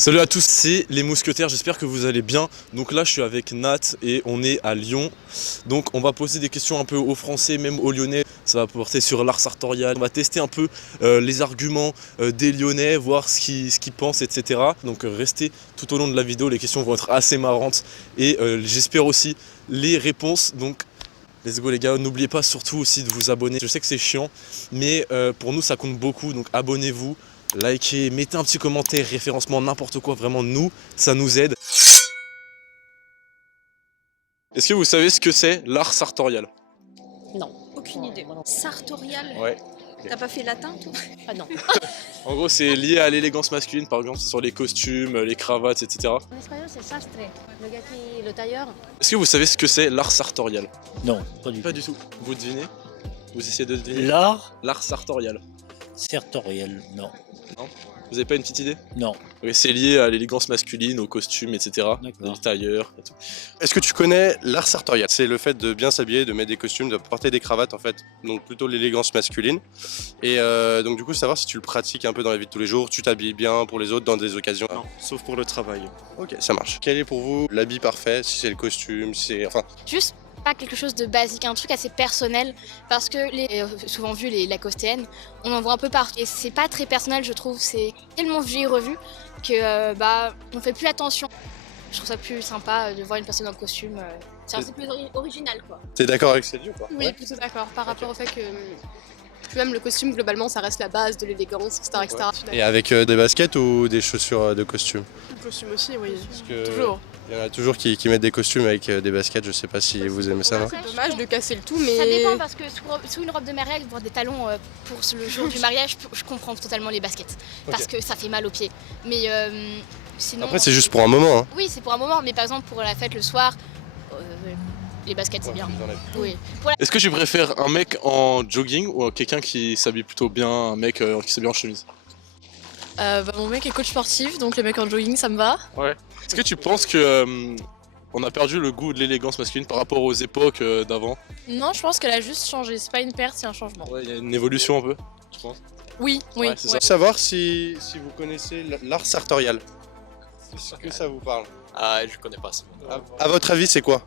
Salut à tous, c'est les mousquetaires, j'espère que vous allez bien. Donc là je suis avec Nat et on est à Lyon. Donc on va poser des questions un peu aux Français, même aux Lyonnais. Ça va porter sur l'art sartorial. On va tester un peu les arguments des Lyonnais, voir ce qu'ils pensent, etc. Donc restez tout au long de la vidéo, les questions vont être assez marrantes. Et j'espère aussi les réponses. Donc let's go les gars, n'oubliez pas surtout aussi de vous abonner. Je sais que c'est chiant, mais pour nous ça compte beaucoup, donc abonnez-vous. Likez, mettez un petit commentaire, référencement, n'importe quoi, vraiment nous, ça nous aide. Est-ce que vous savez ce que c'est l'art sartorial? Non. Aucune idée. Sartorial? Ouais. T'as pas fait latin toi? Ah non. En gros c'est lié à l'élégance masculine, par exemple, c'est sur les costumes, les cravates, etc. En espagnol, c'est sastre. Le gars qui. Le tailleur. Est-ce que vous savez ce que c'est l'art sartorial? Non, pas du Pas tout. du tout. Vous devinez? Vous essayez de deviner? L'art sartorial. sartorial, non. Vous avez pas une petite idée? Non. Oui, c'est lié à l'élégance masculine, aux costumes, etc. D'accord. Les tailleurs et tout. Est-ce que tu connais l'art sartorial? C'est le fait de bien s'habiller, de mettre des costumes, de porter des cravates en fait, donc plutôt l'élégance masculine. Et donc du coup savoir si tu le pratiques un peu dans la vie de tous les jours, tu t'habilles bien pour les autres dans des occasions. Non, sauf pour le travail. Ok, ça marche. Quel est pour vous l'habit parfait? Si c'est le costume, si c'est... Enfin, Juste pas quelque chose de basique, un truc assez personnel, parce que souvent vu les Lacostéennes, on en voit un peu partout. Et c'est pas très personnel, je trouve, c'est tellement vu et revu que on fait plus attention. Je trouve ça plus sympa de voir une personne en costume. C'est un peu plus original quoi. t'es d'accord avec Céline ou pas? Oui, plutôt d'accord, par rapport au fait que même le costume, globalement, ça reste la base de l'élégance, etc. etc. Et avec des baskets ou des chaussures de costume? Le costume aussi, oui, Parce que toujours. il y en a toujours qui mettent des costumes avec des baskets, je sais pas si vous aimez ça, non? C'est dommage de casser le tout, mais... Ça dépend parce que sous une robe de mariage, voir des talons pour le jour du mariage, je comprends totalement les baskets. Parce que ça fait mal aux pieds. Mais sinon... Après c'est juste pour un moment, hein. Oui, c'est pour un moment, mais par exemple pour la fête le soir, les baskets c'est bien. Oui. Est-ce que tu préfères un mec en jogging ou quelqu'un qui s'habille plutôt bien, un mec qui s'habille en chemise? Mon mec est coach sportif, donc le mec en jogging, ça me va. Ouais. Est-ce que tu penses que on a perdu le goût de l'élégance masculine par rapport aux époques d'avant? Non, je pense qu'elle a juste changé, c'est pas une perte, c'est un changement. Ouais, il y a une évolution un peu, je pense. Oui, oui. Ouais, c'est ça. Savoir si vous connaissez l'art sartorial. Est-ce que ça vous parle? Ah, je connais pas ça. À votre avis c'est quoi?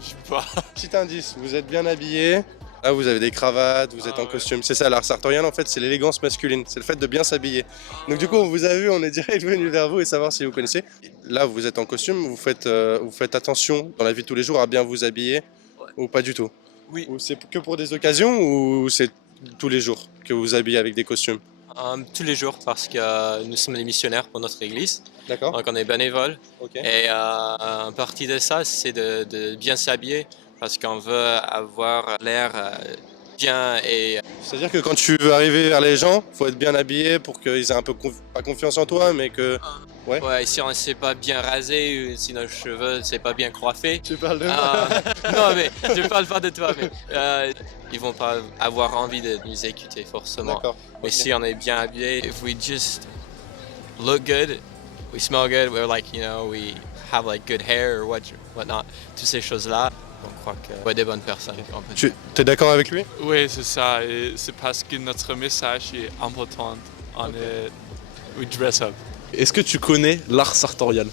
Je sais pas. Petit indice, vous êtes bien habillé, là vous avez des cravates, vous êtes en costume, c'est ça l'art sartorial en fait, c'est l'élégance masculine, c'est le fait de bien s'habiller. Donc du coup on vous a vu, on est direct venu vers vous et savoir si vous connaissez. Là vous êtes en costume, vous faites attention dans la vie de tous les jours à bien vous habiller ou pas du tout? Oui. Ou c'est que pour des occasions ou c'est tous les jours que vous vous habillez avec des costumes? Tous les jours parce que nous sommes des missionnaires pour notre église, D'accord. donc on est bénévoles. Ok. Et en partie de ça, c'est de bien s'habiller parce qu'on veut avoir l'air bien et C'est-à-dire que quand tu veux arriver vers les gens, faut être bien habillé pour qu'ils aient un peu pas confiance en toi, mais que... ouais, si on ne s'est pas bien rasé ou si nos cheveux ne sont pas bien coiffés. Tu parles de Non mais je parle pas de toi, mais ils vont pas avoir envie de nous écouter forcément. D'accord. Mais si on est bien habillé, if we just look good, we smell good, we're like, you know, we have like good hair or whatnot, toutes ces choses-là, on croit qu'on est des bonnes personnes. Tu es d'accord avec lui? Oui, c'est ça. Et c'est parce que notre message est important. We dress up. Est-ce que tu connais l'art sartorial?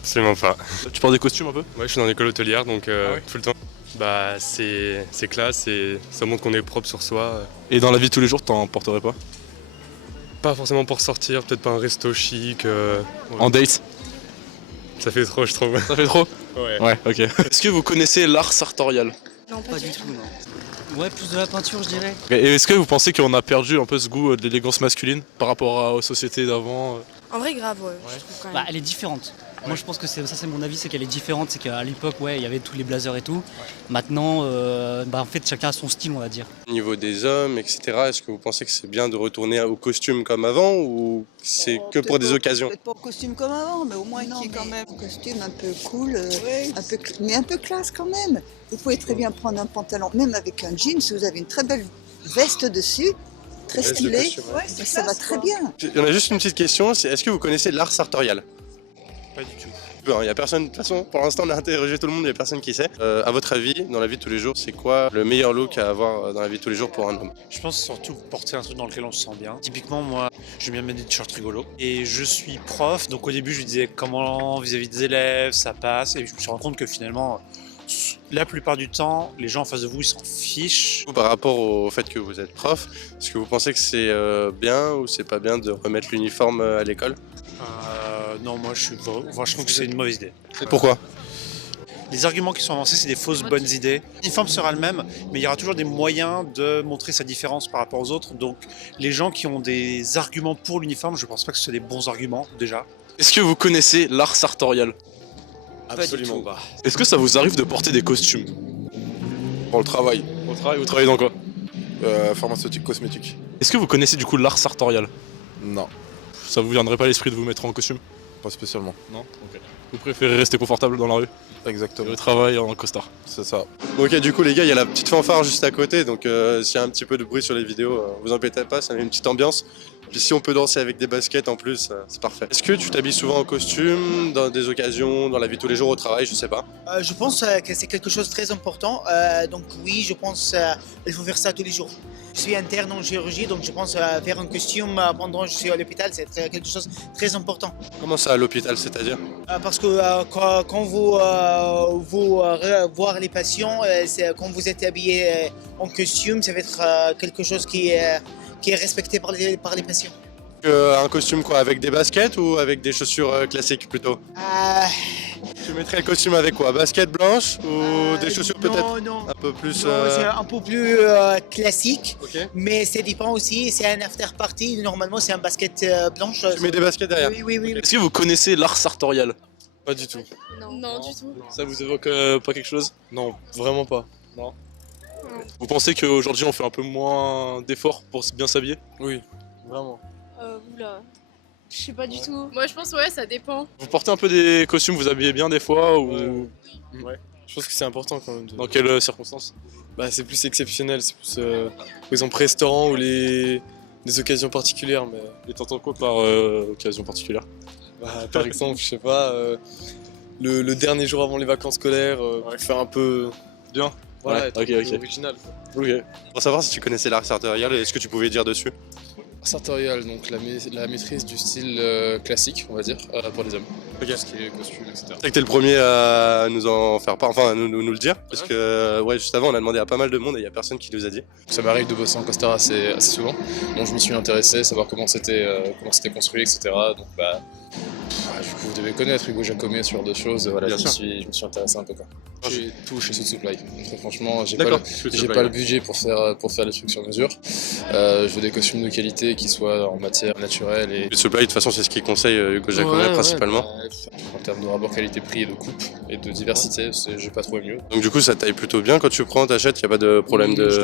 Absolument pas. Tu portes des costumes un peu? Ouais, je suis dans l'école hôtelière, donc ouais. tout le temps. Bah, c'est classe et ça montre qu'on est propre sur soi. Et dans la vie de tous les jours, t'en porterais pas? Pas forcément pour sortir, peut-être pas un resto chic. Ouais. En date? Ça fait trop, je trouve. Ça fait trop? Ouais. Ouais, ok. Est-ce que vous connaissez l'art sartorial? Non, Pas du tout, non. Ouais, plus de la peinture, je dirais. Et est-ce que vous pensez qu'on a perdu un peu ce goût de l'élégance masculine par rapport aux sociétés d'avant? En vrai, grave, ouais. Je trouve quand même. Bah, elle est différente. Moi, je pense que ça, c'est mon avis, c'est qu'elle est différente. C'est qu'à l'époque, ouais, il y avait tous les blazers et tout. Maintenant, en fait, chacun a son style, on va dire. Au niveau des hommes, etc., est-ce que vous pensez que c'est bien de retourner au costume comme avant ou c'est que pour des occasions? Peut-être pas en costume comme avant, mais au moins qui est quand même un costume un peu cool, mais un peu classe quand même. Vous pouvez très bien prendre un pantalon, même avec un jean, si vous avez une très belle veste dessus, très Veste de stylée, costume, ouais. ça va très bien. Il y en a juste une petite question, c'est est-ce que vous connaissez l'art sartorial? Pas du tout. Il y a personne, de toute façon, pour l'instant on a interrogé tout le monde, il n'y a personne qui sait. À votre avis, dans la vie de tous les jours, c'est quoi le meilleur look à avoir dans la vie de tous les jours pour un homme? Je pense surtout porter un truc dans lequel on se sent bien. Typiquement, moi, j'aime bien mettre des t-shirts rigolos. Et je suis prof, donc au début, je lui disais comment vis-à-vis des élèves, ça passe. Et je me suis rendu compte que finalement, la plupart du temps, les gens en face de vous, ils s'en fichent. Par rapport au fait que vous êtes prof, est-ce que vous pensez que c'est bien ou c'est pas bien de remettre l'uniforme à l'école? Non, moi, je trouve que c'est une mauvaise idée. Pourquoi? Les arguments qui sont avancés, c'est des fausses bonnes idées. L'uniforme sera le même, mais il y aura toujours des moyens de montrer sa différence par rapport aux autres. Donc, les gens qui ont des arguments pour l'uniforme, je pense pas que ce soit des bons arguments, déjà. Est-ce que vous connaissez l'art sartorial? Absolument pas. Est-ce que ça vous arrive de porter des costumes? Pour le travail. Au travail, vous travaillez dans quoi? Pharmaceutique, cosmétique. Est-ce que vous connaissez du coup l'art sartorial? Non, Ça vous viendrait pas à l'esprit de vous mettre en costume? pas spécialement. Non. Ok. Vous préférez rester confortable dans la rue? Exactement. Au travail en costard. C'est ça. Ok, du coup les gars, il y a la petite fanfare juste à côté, donc s'il y a un petit peu de bruit sur les vidéos, vous embêtez pas, ça met une petite ambiance. Puis si on peut danser avec des baskets en plus, c'est parfait. Est-ce que tu t'habilles souvent en costume, dans des occasions, dans la vie de tous les jours, au travail, je sais pas? Je pense que c'est quelque chose de très important. Donc oui, je pense qu'il faut faire ça tous les jours. Je suis interne en chirurgie, donc je pense faire un costume pendant que je suis à l'hôpital, c'est quelque chose de très important. Comment ça à l'hôpital, c'est-à-dire? Parce que quand vous voir les patients, quand vous êtes habillé en costume, ça va être quelque chose qui est respecté par les patients. Un costume quoi, avec des baskets ou avec des chaussures classiques plutôt? Tu mettrais le costume avec quoi? Baskets blanches ou des chaussures peut-être un peu plus... C'est un peu plus classique, Ok. mais ça dépend aussi, c'est un after party, normalement c'est un basket blanche. Tu mets des baskets derrière? Oui. Est-ce que vous connaissez l'art sartorial? Pas du tout. Non, du tout. Ça vous évoque pas quelque chose? Non, vraiment pas. Non. Vous pensez qu'aujourd'hui on fait un peu moins d'efforts pour bien s'habiller? Oui, vraiment. Oula. Je sais pas du tout. Moi je pense ouais, ça dépend. Vous portez un peu des costumes, vous habillez bien des fois ou... Ouais. Je pense que c'est important quand même. Dans quelles circonstances? Bah, c'est plus exceptionnel, c'est plus par exemple restaurant ou des occasions particulières. Mais Et t'entends quoi par occasion particulière? par exemple, je sais pas, le dernier jour avant les vacances scolaires, faire un peu Bien. voilà, Ouais, être ok, un peu ok. original. Ok. Pour savoir si tu connaissais l'art sartorial, est-ce que tu pouvais dire dessus? Sartorial, donc la maîtrise du style classique, on va dire, pour les hommes. Ok. Tout ce qui est costume, etc. C'est que t'es le premier à nous en faire part, enfin à nous le dire, parce que ouais, juste avant on a demandé à pas mal de monde et il y a personne qui nous a dit. Ça m'arrive de bosser en costard assez souvent, donc je m'y suis intéressé, savoir comment c'était construit, etc. Donc du coup vous devez connaître Hugo Jacomet, ce genre de choses, voilà, Bien je me suis intéressé un peu quoi. J'ai tout chez Sud Supply, donc très franchement j'ai pas le budget pour faire les trucs sur mesure. Je veux des costumes de qualité qui soient en matière naturelle et... Sud Supply de toute façon c'est ce qu'il conseille Hugo Jacomet principalement. En termes de rapport qualité-prix et de coupe et de diversité, j'ai pas trouvé mieux. Donc du coup ça taille plutôt bien quand tu prends, t'achètes, y a pas de problème de... Je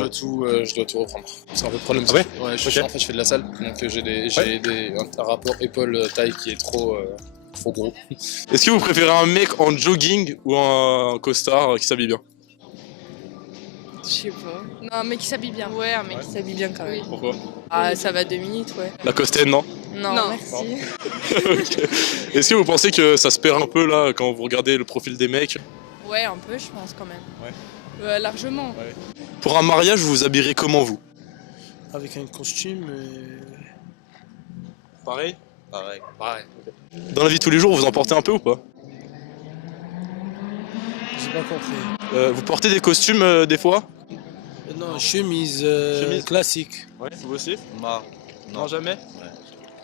dois tout reprendre. C'est un peu le problème. Ah ouais en fait je fais de la salle, donc j'ai un rapport épaule-taille qui est trop gros. Est-ce que vous préférez un mec en jogging ou un costard qui s'habille bien? Je sais pas. Non, un mec qui s'habille bien. Ouais, un mec qui s'habille bien quand même. Pourquoi? Ah, ça va 2 minutes, ouais. La costaine, non? Non, merci. Ok. Est-ce que vous pensez que ça se perd un peu là quand vous regardez le profil des mecs? Ouais, un peu, je pense quand même. Ouais. Largement. Ouais. Pour un mariage, vous vous habillerez comment vous? Avec un costume... Pareil. Pareil. Dans la vie de tous les jours, vous en portez un peu ou pas? J'ai pas compris. Vous portez des costumes des fois? Non, chemise classique. Ouais, vous aussi? Non, jamais?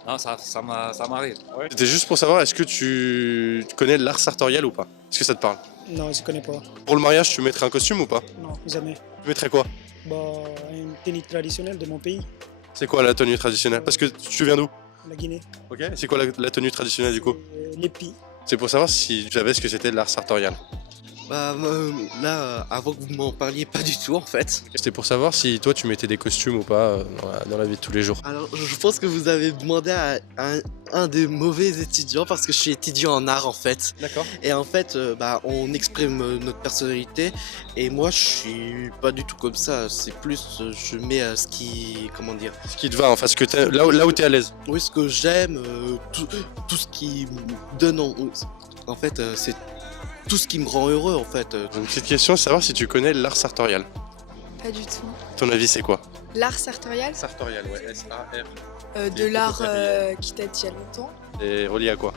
Non, ça m'arrive. C'était juste pour savoir, est-ce que tu connais l'art sartorial ou pas? Est-ce que ça te parle? Non, je connais pas. Pour le mariage, tu mettrais un costume ou pas? Non, jamais. Tu mettrais quoi? Une tenue traditionnelle de mon pays, C'est quoi la tenue traditionnelle? Parce que tu viens d'où? la Guinée. Ok. C'est quoi la tenue traditionnelle du coup? Les plis. C'est pour savoir si tu savais ce que c'était de l'art sartorial. Là, avant que vous m'en parliez, pas du tout en fait. C'était pour savoir si toi tu mettais des costumes ou pas dans la vie de tous les jours. Alors, je pense que vous avez demandé à un des mauvais étudiants parce que je suis étudiant en art en fait. D'accord. Et en fait, on exprime notre personnalité et moi je suis pas du tout comme ça. C'est plus, je mets ce qui, comment dire. Ce qui te va, enfin, là où t'es à l'aise. Oui, ce que j'aime, tout ce qui me donne en fait, c'est tout ce qui me rend heureux en fait. Donc cette question, c'est savoir si tu connais l'art sartorial. Pas du tout. Ton avis, c'est quoi? L'art sartorial, Sartorial, ouais, S-A-R. de l'art qui date d'il y a longtemps. Et relié à quoi?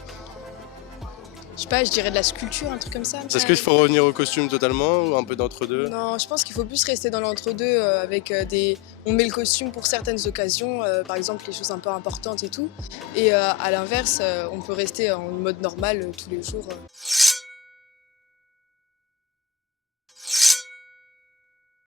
Je sais pas, je dirais de la sculpture, un truc comme ça. Est-ce qu'il faut revenir au costume totalement ou un peu d'entre-deux? Non, je pense qu'il faut plus rester dans l'entre-deux avec des... On met le costume pour certaines occasions, par exemple les choses un peu importantes et tout. Et à l'inverse, on peut rester en mode normal tous les jours.